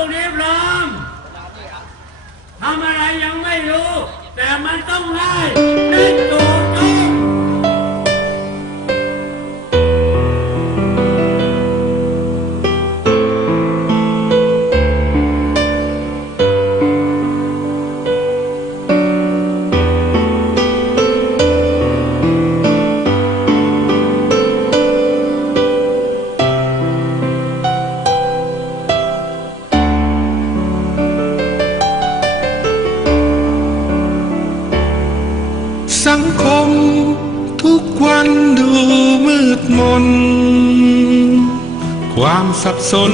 วกนี้พร้อมทำอะไรยังไม่รู้ แต่มันต้องได้ได้ตัว มืดมนความสับสน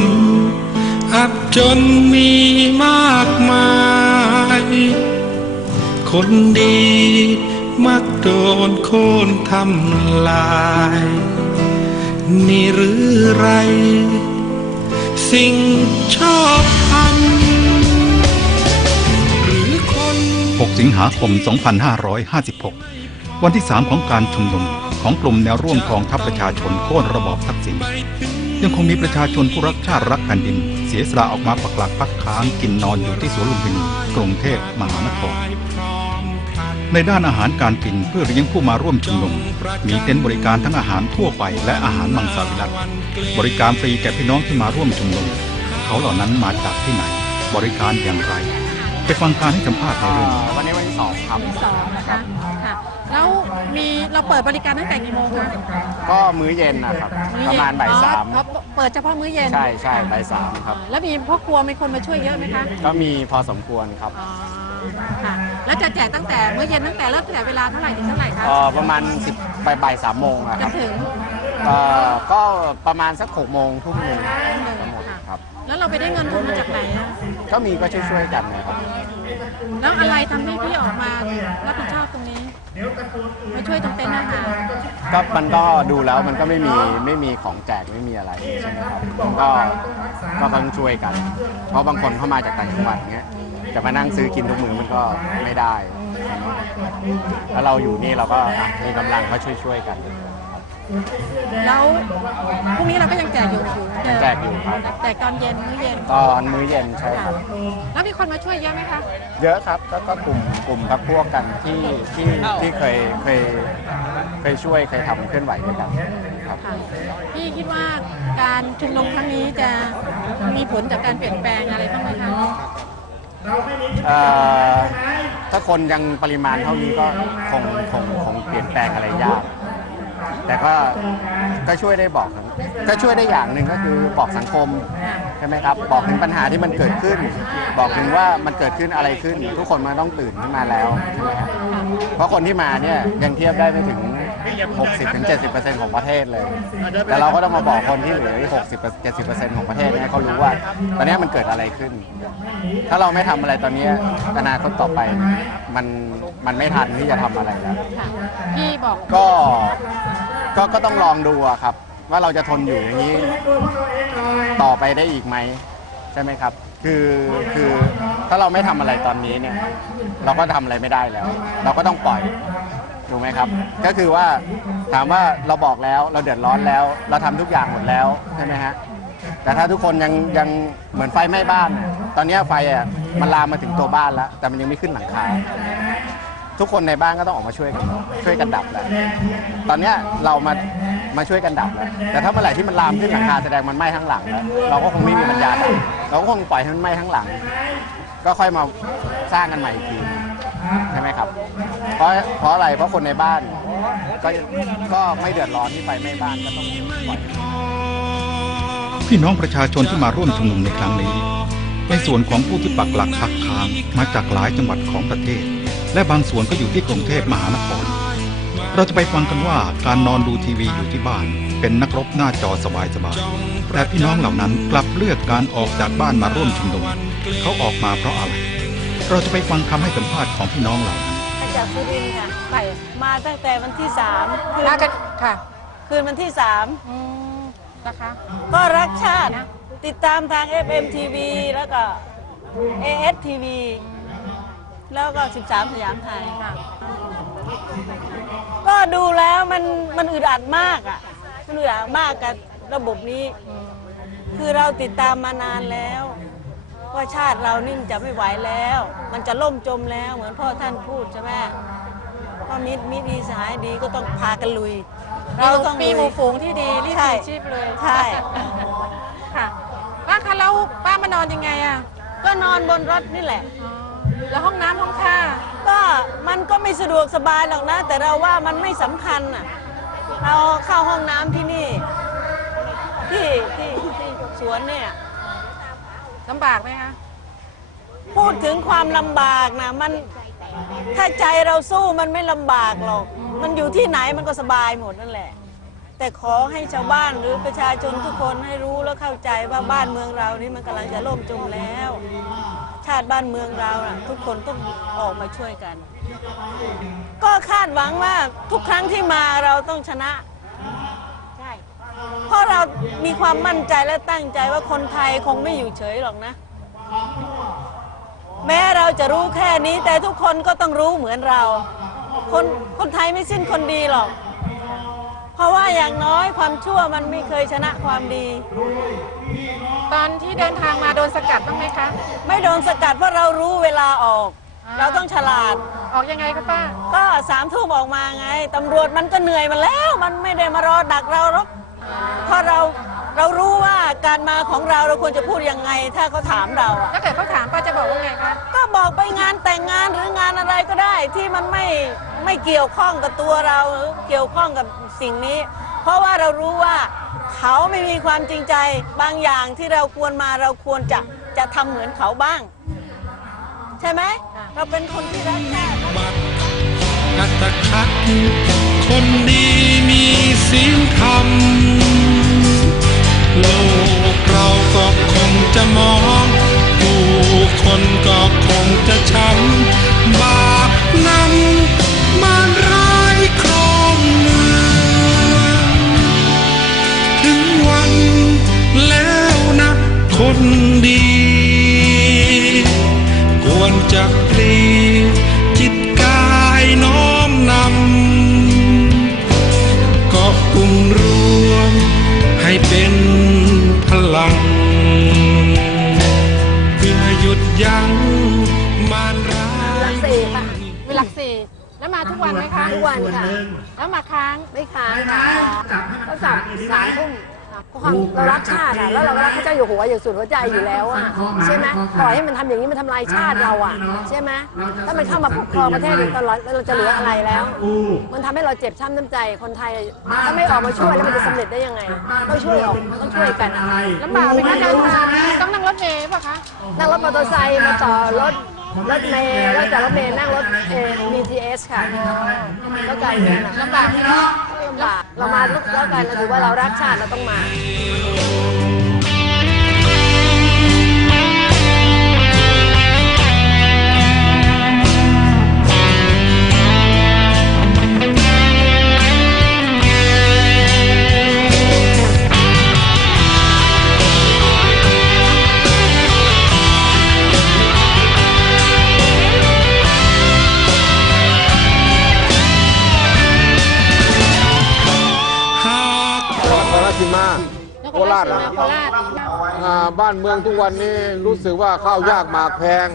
อับจนมีมากมาย คนดีมักโดนโค่นทำลาย นี่หรือไร สิ่งชอบทำหรือคน 6 สิงหาคม 2556 วันที่ 3 ของการชุมนุมของกลุ่มแนวร่วมกองทัพประชาชนโค่นระบอบทักษิณยังคงมีประชาชนผู้รักชาติรักแผ่นดิน เสียสละออกมาปักหลักพักค้างกินนอนอยู่ที่สวนลุมพินีกรุงเทพมหานครในด้านอาหารการกินเพื่อเลี้ยงผู้มาร่วมชุมนุม มีเต็นท์บริการทั้งอาหารทั่วไปและอาหารมังสวิรัตบริการฟรีแก่พี่น้องที่มาร่วมชุมนุม เขาเหล่านั้นมาจากที่ไหน บริการอย่างไร ไปฟังการให้สัมภาษณ์ในเรื่องนี้วันนี้วันที่สองครับ แล้วมีเราเปิดบริการตั้งแต่กี่โมงคะก็มื้อเย็นนะครับ มื้อประเย็นมาณบ่ายอ๋อสามอ๋อเปิดเฉพาะมื้อเย็นใช่ใช่บ่ายสามครับ แล้วมีพ่อครัวมีคนมาช่วยเยอะไหมคะก็มีพอสมควรครับอ๋อค่ะแล้วจะแจกตั้งแต่มื้อเย็นตั้งแต่เริ่มตั้งแต่เวลาเท่าไหร่ถึงเท่าไหร่คะเอ่อประมาณสิบบ่ายบ่ายสามโมงอะจครับนถึงเอ่อก็ประมาณสักหกโมงทุ่มหนึ่งหนึ่งทั้งหมดค่ะครับ แล้วเราไปได้เงินทุนมาจากไหนอะก็มีก็ช่วยๆกันนะครับ แล้วอะไรทำให้พี่ออกมารับผิดชอบตรงนี้ มาช่วยตรงเต็นท์อาหารก็มันก็ดูแล้วมันก็ไม่มีไม่มีของแจกไม่มีอะไรใช่ไหมครับมันก็ก็ต้องช่วยกัน เพราะบางคนเข้ามาจากต่างจังหวัดเงี้ยจะมานั่งซื้อกินทุกมื้อมันก็ไม่ได้ แล้วเราอยู่นี่เราก็อะมีกำลังก็ช่วยๆกัน แล้วพรุ่งนี้เราก็ยังแจกอยู่อยู่เหมือนเดิมแจกอยู่ครับ แจกตอนเย็นมื้อเย็นตอนมื้อเย็นใช่คค่ะรับ แล้วมีคนมาช่วยเยอะไหมคะ เยอะครับก็ก็กลุ่มกลุ่มพักพวกกันที่ที่ที่เคยเคยเคยช่วยเคยทำเคลื่อนไหวด้วยกันครับ ค่ะพี่คิดว่าการชุมนุมครั้งนี้จะมีผลจากการเปลี่ยนแปลงอะไรบ้างไหมคะเอ่อถ้าคนยังปริมาณเท่านี้ก็คงคงคงเปลี่ยนแปลงอะไรยาก แต่ก็ก็ช่วยได้บอกก็ช่วยได้อย่างหนึ่งก็คือบอกสังคมใช่ไหมครับบอกถึงปัญหาที่มันเกิดขึ้น บอกถึงว่ามันเกิดขึ้นอะไรขึ้น ทุกคนมันต้องตื่นขึ้นมาแล้วใช่ไหมครับเพราะคนที่มาเนี่ยยังเทียบได้ไม่ถึง 60-70%ของประเทศเลย แต่เราก็ต้องมาบอกคนที่เหลืออีก60-70%ของประเทศให้เขารู้ว่า ตอนนี้มันเกิดอะไรขึ้น ถ้าเราไม่ทำอะไรตอนนี้อนาคตต่อไปมันมันไม่ทันที่จะทำอะไรแล้วค่ะพี่บอกก็ก็ก็ต้องลองดูอะครับ ว่าเราจะทนอยู่อย่างนี้ ต่อไปได้อีกไหมใช่ไหมครับคือคือถ้าเราไม่ทำอะไรตอนนี้เนี่ย เราก็ทำอะไรไม่ได้แล้ว เราก็ต้องปล่อย ถูกไหมครับ ก็คือว่าถามว่าเราบอกแล้วเราเดือดร้อนแล้ว เราทำทุกอย่างหมดแล้วใช่ไหมฮะแต่ถ้าทุกคนยังยังเหมือนไฟไหม้บ้านเนี่ยตอนเนี้ยไฟอะมันลามมาถึงตัวบ้านแล้ว แต่มันยังไม่ขึ้นหลังคาทุกคนในบ้านก็ต้องออกมาช่วยกันช่วยกันดับแหล้วตอนเนี้ยเรามามาช่วยกันดับแล้วแต่ถ้าเมื่อไหร่ที่มันลามขึ้นหลังคาแสดงมันไหม้ทั้งหลังแล้วเราก็คงไม่มีปัญญาดับเราก็คงปล่อยให้มันไหม้ทั้งหลัง ก็ค่อยมาสร้างกันใหม่อีกที ใช่ไหมครับ เพราะเพราะอะไรเพราะคนในบ้าน ก็ก็ไม่เดือดร้อนที่ไฟไหม้บ้านก็ต้องปล่อยพี่น้องประชาชนที่มาร่วมชุมนุมในครั้งนี้ ในส่วนของผู้ที่ปักหลักพักค้างมาจากหลายจังหวัดของประเทศ และบางส่วนก็อยู่ที่กรุงเทพมหานคร เราจะไปฟังกันว่าการนอนดูทีวีอยู่ที่บ้าน เป็นนักรบหน้าจอสบายๆแต่พี่น้องเหล่านั้นกลับเลือกการออกจากบ้านมาร่วมชุมนุมเขาออกมาเพราะอะไร เราจะไปฟังคำให้สัมภาษณ์ของพี่น้องเหล่านั้นมาจากสุรินทร์ค่ะไปมาตั้งแต่วันที่สามคืนมากันค่ะคืนวันที่สามอืมนะคะ ก็รักชาติ ติดตามทาง FM TV แล้วก็ AS TV แล้วก็ 13 สยามไทยค่ะ ก็ดูแล้วมันมันอึดอัดมากอะมันอึดอัดมากกับระบบนี้ คือเราติดตามมานานแล้ว ว่าชาติเรานิ่มจะไม่ไหวแล้ว มันจะล่มจมแล้วเหมือนพ่อท่านพูดใช่ไหมพ่อมิตรมิตรดีสหายดีก็ต้องพากันลุย เราต้องมีหลุมู่ยฝูงที่ดีรีบใช่มีชีพเลยใช่ค่ะป้าคะแล้วป้ามานอนยังไงอะก็นอนบนรถนี่แหละอ๋อแล้วห้องน้ำห้องท่าก็มันก็ไม่สะดวกสบายหรอกนะ แต่เราว่ามันไม่สำคัญอะเราเข้าห้องน้ำที่นี่ ที่ที่ที่สวนเนี่ย ลำบากไหมคะ พูดถึงความลำบากนะมันถ้าใจเราสู้มันไม่ลำบากหรอก มันอยู่ที่ไหนมันก็สบายหมดนั่นแหละ แต่ขอให้ชาวบ้านหรือประชาชนทุกคนให้รู้และเข้าใจว่าบ้านเมืองเรานี่มันกำลังจะล่มจมแล้ว ชาติบ้านเมืองเราน่ะทุกคนต้องออกมาช่วยกัน ก็คาดหวังว่าทุกครั้งที่มาเราต้องชนะ เพราะเรามีความมั่นใจและตั้งใจว่าคนไทยคงไม่อยู่เฉยหรอกนะ แม้เราจะรู้แค่นี้แต่ทุกคนก็ต้องรู้เหมือนเรา คนคนไทยไม่สิ้นคนดีหรอก เพราะว่าอย่างน้อยความชั่วมันไม่เคยชนะความดี ตอนที่เดินทางมาโดนสกัดบ้างไหมคะ ไม่โดนสกัดเพราะเรารู้เวลาออก อ่า เราต้องฉลาด ออกยังไงคะป้า ก็สามทุ่มออกมาไง ตำรวจมันก็เหนื่อยมาแล้ว มันไม่ได้มารอดักเราหรอก เพราะเราเรารู้ว่าการมาของเราเราควรจะพูดยังไง ถ้าเขาถามเราอะถ้าเกิดเขาถามป้าจะบอกว่าไงคะก็บอกไปงานแต่งงานหรืองานอะไรก็ได้ที่มันไม่ไม่เกี่ยวข้องกับตัวเราหรือเกี่ยวข้องกับสิ่งนี้ เพราะว่าเรารู้ว่าเขาไม่มีความจริงใจบางอย่างที่เราควรมาเราควรจะจะทำเหมือนเขาบ้าง ใช่ไหมเราเป็นคนที่รักชาติบัตรอัตคัดคนดีมีศีลธรรม โลกเราก็คงจะมอง ผู้คนก็คงจะช้ำบาปนำมาร้ายครองเมืองถึงวันแล้วนะคนดี ควรจะปลีกจิตกายน้อมนำก็อุ้มรวมให้เป็น ยุดยั้งมารร้ายสี่ค่ะมีหลักสี่แล้วมาทุกวันไหมคะทุกวันค่ะ แล้วมาค้างไม่ค้างค่ะก็กลับสามทุ่ม ความเรารักชาติอะแล้วเราก็รักพระเจ้าอยู่หัวอย่างสุดหัวใจอยู่แล้วอะใช่ไหมปล่อยให้มันทำอย่างนี้มันทำลายชาติเราอะ ใช่ไหมถ้ามันเข้ามาปกครองประเทศเราตลอดเราจะเหลืออะไรแล้ว มันทำให้เราเจ็บช้ำน้ำใจคนไทยถ้าไม่ออกมาช่วยแล้วมันจะสำเร็จได้ยังไงต้องช่วยออกต้องช่วยกันลำบากไหมคะเดินทางต้องนั่งรถเมล์ป่ะคะ นั่งรถมอเตอร์ไซค์มาต่อรถรถเมล์แล้วจากรถเมล์นั่งรถเอ BTS ค่ะก็ไกลเหมือนกันนะลำบากไหมคะลำบาก เรามาร่วมกันเราถือว่าเรารักชาติเราต้องมา ราชเหรอโคราชอ่าบ้านเมืองทุกวันนี้รู้สึกว่าข้าวยากหมากแพง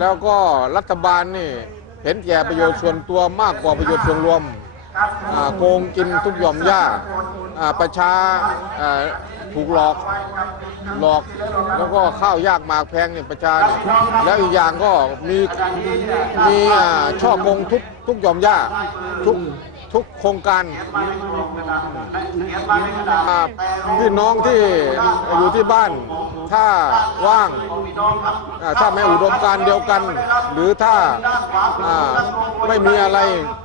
แล้วก็รัฐบาลนี่เห็นแก่ประโยชน์ส่วนตัวมากกว่าประโยชน์ส่วนรวมอ่าโกงกินทุกหย่อมย่าอ่าประชาอ่าถูกหลอกหลอกแล้วก็ข้าวยากหมากแพงเนี่ยประชาเนี่ยแล้วอีกอย่างก็มีมีอ่าช่อโกงทุกทุกหย่อมย่าทุก ทุกโครงการอ่าพี่น้องที่อยู่ที่บ้าน ถ้าว่างอ่าถ้าไม่อุดมการณ์เดียวกัน หรือถ้าอ่าไม่มีอะไร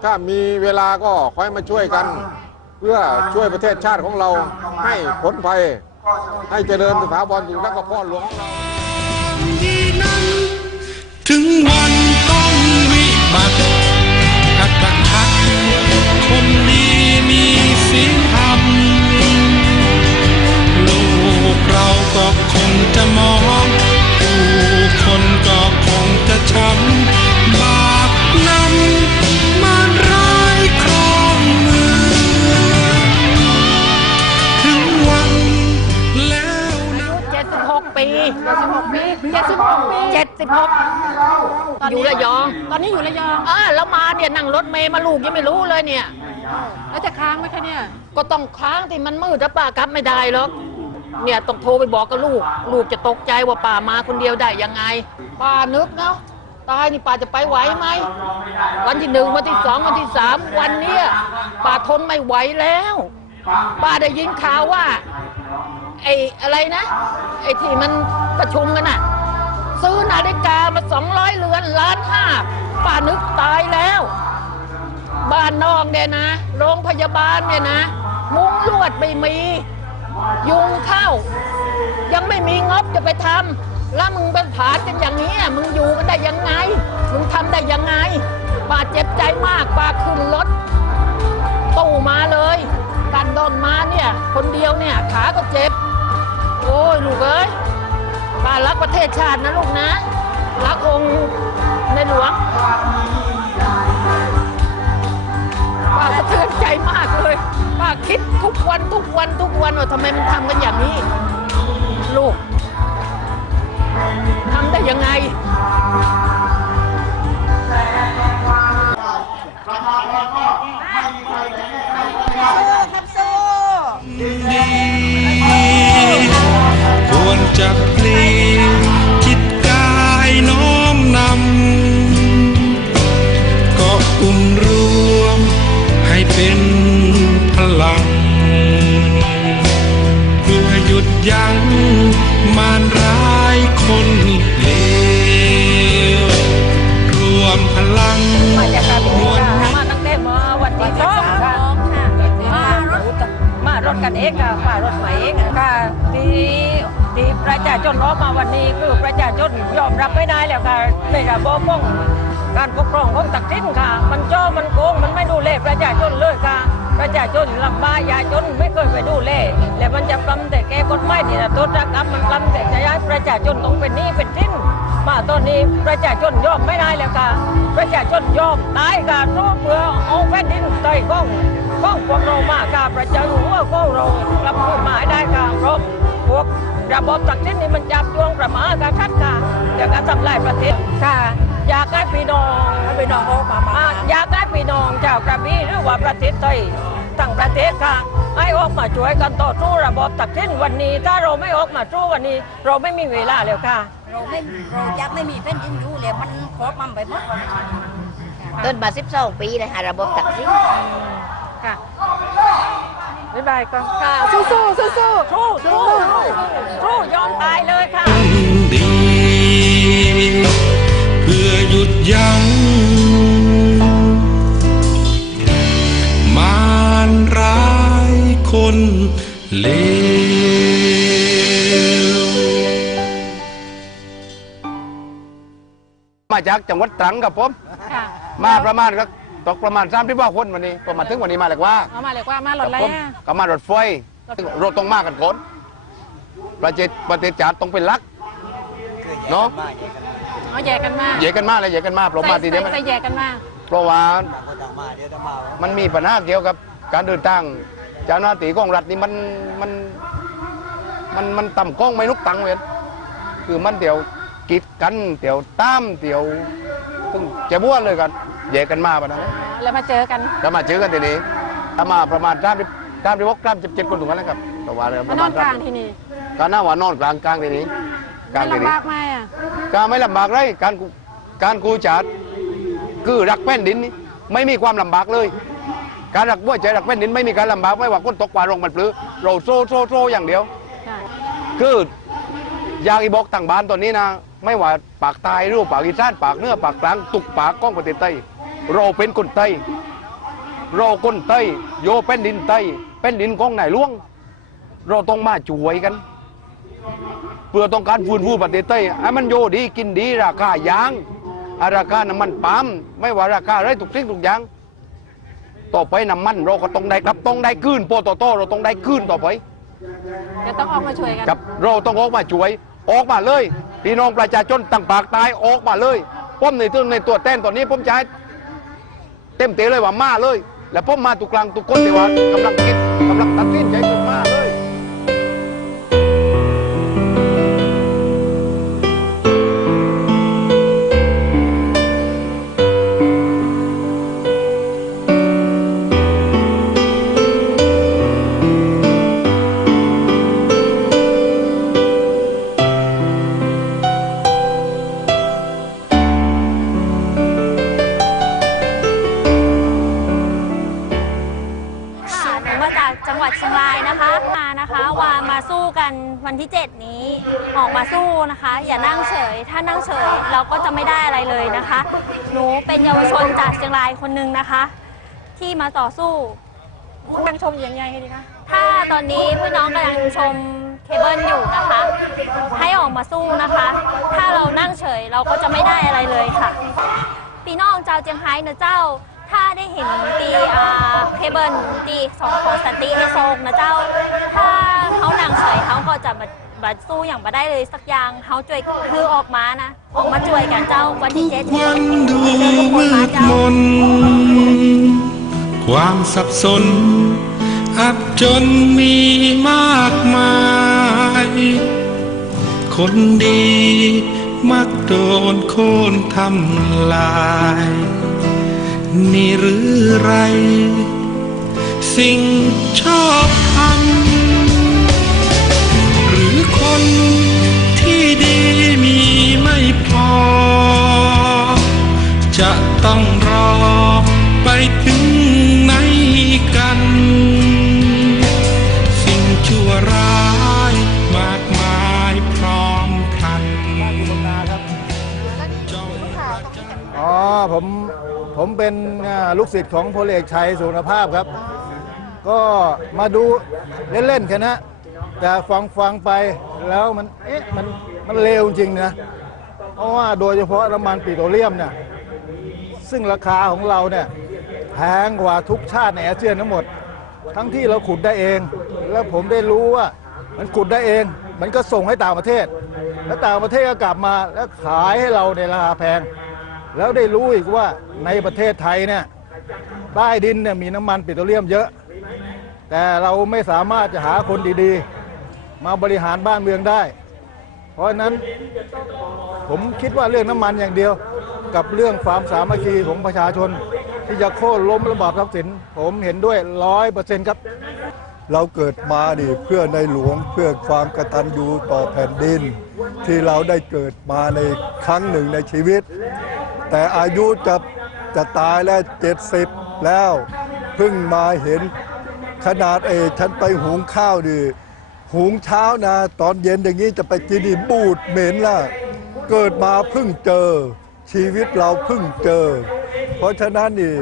ถ้ามีเวลาก็คอยมาช่วยกัน เพื่อช่วยประเทศชาติของเราให้พ้นภัย ให้เจริญสถาบันอยู่แล้วก็พ่อหลวงของเราดีนั้นถึงวันต้องวิบัติอัตคัด คนดีมีศีลธรรมโลกเราก็คงจะมองผู้คนก็คงจะช้ำบาปนำมาร้ายครองเมืองถึงวันแล้วนะ 76 ปีปี 76 ปี 76 ปี76อยู่ระยอง ตอนนี้อยู่ระยอง อ่าแล้วมาเนี่ยนั่งรถเมย์มาลูกยังไม่รู้เลยเนี่ย แล้วจะค้างไหมคะเนี่ย ก็ต้องค้างที่มันมืดแล้วป้ากลับไม่ได้หรอกเนี่ยต้องโทรไปบอกกับลูก ลูกจะตกใจว่าป้ามาคนเดียวได้ยังไง ป้านึกเนาะตายนี่ป้าจะไปไหวไหมวันที่หนึ่งวันที่สองวันที่สามวันเนี้ยป้าทนไม่ไหวแล้ว ป้าได้ยินข่าวว่า ไอ้อะไรนะ ไอ้ที่มันประชุมกันน่ะ ซื้อนาฬิกามาสองร้อยเรือนล้านห้าป้านึกตายแล้ว บ้านนอกเนี่ยนะ โรงพยาบาลเนี่ยนะ มุ้งลวดไม่มี ยุงเข้า ยังไม่มีงบจะไปทำแล้วมึงเป็นผานกันอย่างนี้มึงอยู่กันได้ยังไง มึงทำได้ยังไงป้าเจ็บใจมากป้าขึ้นรถตู้มาเลยดันโดนมาเนี่ย คนเดียวเนี่ยขาก็เจ็บ โอ้ยลูกเอ้ย ป้ารักประเทศชาตินะลูกนะ รักองค์ในหลวงป้าสะเทือนใจมากเลย ป้าคิดทุกวันทุกวันทุกวันว่าทำไมมันทำกันอย่างนี้ ลูกทำได้ยังไงดีควรจะเปลี่ นออกมาวันนี้คือประชาชนยอมรับไม่ได้แล้วค่ะในระบบป้องการปกครองของตักสินค่ะ มันจ้อมันโกงมันไม่ดูแลประชาชนเลยค่ะ ประชาชนลำบากยาจนไม่เคยไปดูแลแล้วมันจะปลำแต่แก้กฎหมายที่จะตัวรักรรมมันปลำแต่จะย้ายประชาชนต้องเป็นหนี้เป็นทิ้นมาตอนนี้ประชาชนยอมไม่ได้แล้วค่ะ ประชาชนยอมตายค่ะรู้เพื่อเอาแผ่นดินไทยของของพวกเรามาค่ะประชาชนว่าพวกเรากลับคืนมาให้ได้ค่ะเพราะพ วกระบบตักสินนี่มันจับจวงประมาทกันชัดค่ะอยากจะทำลายประเทศค่ะ อยากให้พี่น้องพี่น้องออกมาอ่าอยากให้พี่น้องชาวกระบี่หรือว่าประเทศไทยทั้งประเทศค่ะให้ออกมาช่วยกันต่อสู้ระบบตักสินวันนี้ ถ้าเราไม่ออกมาสู้วันนี้ เราไม่มีเวลาแล้วค่ะ เราไม่เราจะไม่มีแผ่นดินอยู่เลยมันครอบมันไปหมดต้นมาสิบสองปีเลยหาระบบตักสินค่ะ บ๊ายบายก็ค่ะ สู้สู้สู้สู้สู้สู้สู้ยอมตายเลยค่ะ ดี เพื่อหยุดยั้งมารร้ายคนเลว มาจากจังหวัดตรังกับผม ค่ะ มาประมาณก็ ตกประมาณสามที่ว่าคนวันนี้ประมาณถึงวันนี้มาเลยว่าเอามาเลยว่ามารถอะไรผมอะก็มารถไฟซึ่งรถต้องมากันคนประเทศประเทศจาดต้องเป็นหลักเนาะเอาแยกกันมาเหยกกันมาเลยเหยกกันมาเพราะมาทีเดียวมันใส่แยกกันมาเพราะว่ามันมีปัญหาเกี่ยวกับการเดินทางเจ้าหน้าที่ของรัฐนี่มันมันมันมันต่ำกล้องไม่นุกตังเว้นคือมันเดี๋ยวกีดกันเดี๋ยวตามเดี๋ยวซึ่งจะบ้วนเลยกัน เหยกกันมาปะนะแล้วมาเจอกันแล้วมาเจอกันทีนี้ถ้ามาประมาณสามสิบสามสิบหกสามสิบเจ็ดคนถึงกันแล้วครับแต่ว่าปมาระนมาอณนกลางที่นี่การหน้าว่านอนกลางกลางทีนี้กลางไม่ทีนี้ลำบากไหมอะก็ไม่ลำบากเลยการกูการกูจัดคือรักแผ่นดินนี่ไม่มีความลำบากเลย การรักบัวใจรักแผ่นดินไม่มีการลำบากไม่ว่าคนตกปลาลงมันปลื้อเราโซ่โซ่โซ่อย่างเดียว ค่ะคืออยากอีบอกต่างบ้านตอนนี้นะ ไม่ว่าปากใตายหรือปากอีสานปากเหนือปากกลางตุกปากก้องประเทศไทย เราเป็นคนไทยเราคนไทยโยแผ่นดินไทยแผ่นดินของไหนหลวง เราต้องมาช่วยกัน เพื่อต้องการฟื้นฟูประเทศไทยให้มันโยดีกินดีราคายางอะราคาน้ำมันปาล์มไม่ว่าราคาอะไรทุกสิ่งทุกอย่าง ต่อไปน้ำมันเราก็ต้องได้กลับต้องได้คืนโปโตโตเราต้องได้คืนต่อไปจะต้องออกมาช่วยกันกับเราต้องออกมาช่วย ออกมาเลยพี่น้องประชาชนต่างปากตายออกมาเลยผมในตัวในตัวแทนตอนนี้ผมจะให้ เต็มเตะเลยว่ามาเลย แล้วผมมาทุกครั้งทุกคนที่ว่ากำลังคิดกำลังตัดสินใจมมาเลย 7 นี้ออกมาสู้นะคะ อย่านั่งเฉย ถ้านั่งเฉยเราก็จะไม่ได้อะไรเลยนะคะ หนูเป็นเยาวชนจากเชียงรายคนหนึ่งนะคะ ที่มาต่อสู้คุณยังชมยังไงดีคะถ้าตอนนี้พี่น้องกำลังชมเคเบิลอยู่นะคะ ให้ออกมาสู้นะคะ ถ้าเรานั่งเฉยเราก็จะไม่ได้อะไรเลยค่ะพี่น้องเจ้าเจียงไฮ้นะเจ้า ถ้าได้เห็นตีอ่าเคเบิลตีสองของสันติเอโซงนะเจ้า ถ้าเขาหนังเฉยเขาก็จะบัดบัดสู้อย่างมาได้เลยสักอย่างเขาช่วยคือออกมานะ ออกมาช่วยกันเจ้าวันที่เจ็ดวันดูมืดมน ความสับสน อับจนมีมากมาย คนดีมักโดนโค่นทำลาย นี่หรือไร สิ่งชอบทำหรือคนที่ดีมีไม่พอ จะต้องรอไปถึง ผมเป็นลูกศิษย์ของพลเอกชัยสุนภาพครับ ก็มาดูเล่นๆแค่นะแต่ฟังฟังไปแล้วมันเอ๊ะมันมันเลวจริงนะ เพราะว่าโดยเฉพาะน้ำมันปิโตรเลียมเนี่ยซึ่งราคาของเราเนี่ยแพงกว่าทุกชาติในอาเซียนทั้งหมด ทั้งที่เราขุดได้เอง แล้วผมได้รู้ว่ามันขุดได้เอง มันก็ส่งให้ต่างประเทศ แล้วต่างประเทศก็กลับมาแล้วขายให้เราในราคาแพง แล้วได้รู้อีกว่าในประเทศไทยเนี่ยใต้ดินเนี่ยมีน้ำมันปิโตรเลียมเยอะ แต่เราไม่สามารถจะหาคนดีๆ มาบริหารบ้านเมืองได้ เพราะนั้นผมคิดว่าเรื่องน้ำมันอย่างเดียว กับเรื่องความสามัคคีของประชาชน ที่จะโค่นล้มระบอบทักษิณผมเห็นด้วยร้อยเปอร์เซ็นต์ครับ เราเกิดมาดิเพื่อในหลวงเพื่อความกตัญญูต่อแผ่นดิน ที่เราได้เกิดมาในครั้งหนึ่งในชีวิต แต่อายุจะจะตายแล้วเจ็ดสิบแล้วเพิ่งมาเห็นขนาดเอฉันไปหุงข้าวดิหุงเช้านะ ตอนเย็นอย่างนี้จะไปกินนี่บูดเหม็นล่ะ เกิดมาเพิ่งเจอ ชีวิตเราเพิ่งเจอ เพราะฉะนั้นนี่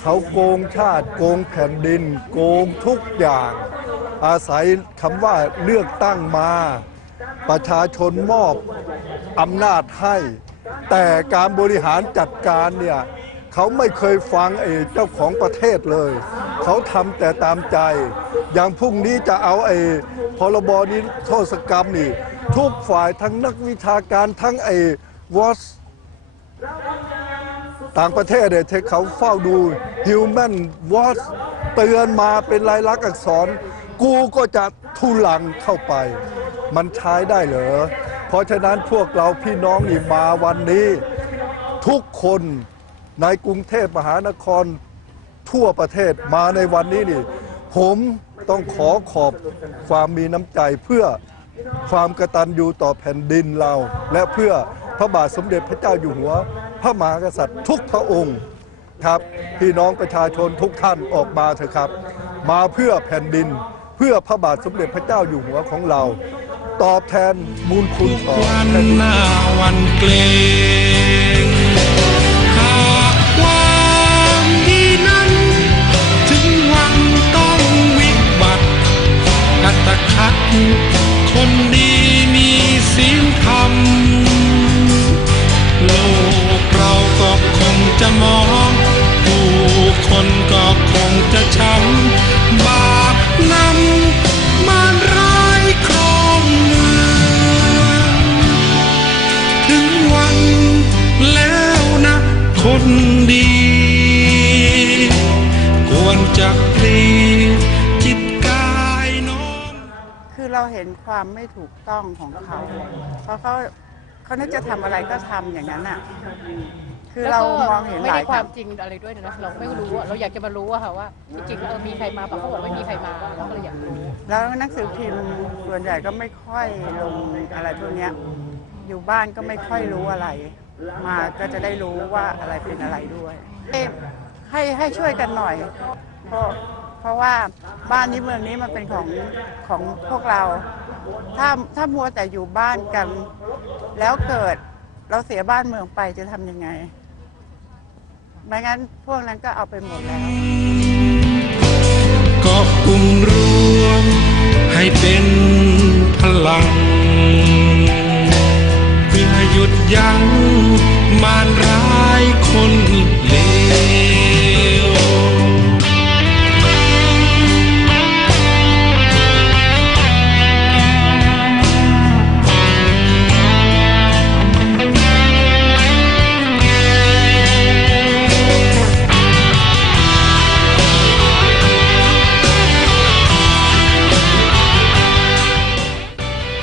เขาโกงชาติโกงแผ่นดิน โกงทุกอย่าง อาศัยคำว่าเลือกตั้งมา ประชาชนมอบอำนาจให้ แต่การบริหารจัดการเนี่ยเขาไม่เคยฟังไอ้เจ้าของประเทศเลย เขาทำแต่ตามใจ อย่างพรุ่งนี้จะเอาไอ้พรบนี้โทษกรรมนี่ ทุกฝ่ายทั้งนักวิชาการทั้งไอ้วอสต่างประเทศเนี่ยที่เขาเฝ้าดู Human Watch เตือนมาเป็นลายลักษณ์อักษร กูก็จะทุลังเข้าไป มันใช้ได้เหรอ เพราะฉะนั้นพวกเราพี่น้องนี่มาวันนี้ ทุกคนในกรุงเทพมหานครทั่วประเทศมาในวันนี้นี่ ผมต้องขอขอบความมีน้ำใจเพื่อความกระตัญญูต่อแผ่นดินเรา และเพื่อพระบาทสมเด็จพระเจ้าอยู่หัว พระมหากษัตริย์ทุกพระองค์ครับพี่น้องประชาชนทุกท่านออกมาเถอะครับ มาเพื่อแผ่นดินเพื่อพระบาทสมเด็จพระเจ้าอยู่หัวของเรา ตอบแทนมูลคุณต่อวันดินหน้าวันเกรงหากความดีนั้น ถึงวันต้องวิบัติกัตคัดคนดีมีศีลธรรม โลกเราก็คงจะมอง ผู้คนก็คงจะ เราเห็นความไม่ถูกต้องของเขา เพราะเขาเขานึกจะทำอะไรก็ทำอย่างนั้นอะ คือเรามองเห็นหลายไม่ได้คครั้วางมจริงอะไรด้วยนะเราไม่รู้อะเราอยากจะมารู้อะค่ะว่าที่จริงแล้วเออมีใครมาปะเขาบอกไม่มีใครมาเราก็เลยอยากรู้แล้วหนังสือพิมพ์ส่วนใหญ่ก็ไม่ค่อยลงอะไรพวกเนี้ย อยู่บ้านก็ไม่ค่อยรู้อะไร มาก็จะได้รู้ว่าอะไรเป็นอะไรด้วยให้ให้ให้ช่วยกันหน่อยเพราะ เพราะว่าบ้านนี้เมืองนี้มันเป็นของของพวกเรา ถ้าถ้ามัวแต่อยู่บ้านกัน แล้วเกิดเราเสียบ้านเมืองไปจะทำยังไงไม่งั้นพวกนั้นก็เอาไปหมดแล้วก็อุ้มรวมให้เป็นพลังเพื่อหยุดยั้งมารร้ายคนเลว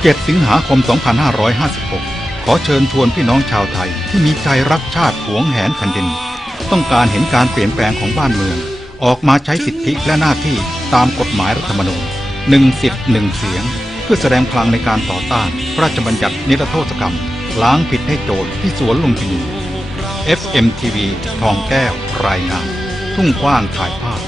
7 สิงหาคม 2556 ขอเชิญชวนพี่น้องชาวไทยที่มีใจรักชาติหวงแหนแผ่นดิน ต้องการเห็นการเปลี่ยนแปลงของบ้านเมือง ออกมาใช้สิทธิและหน้าที่ตามกฎหมายรัฐธรรมนูญหนึ่งสิทธิ์หนึ่งเสียง เพื่อแสดงพลังในการต่อต้านพระราชบัญญัตินิรโทษกรรม ล้างผิดให้โจรที่สวนลุมพินี FMTV ทองแก้วรายงาน ทุ่งกว้างถ่ายภาพ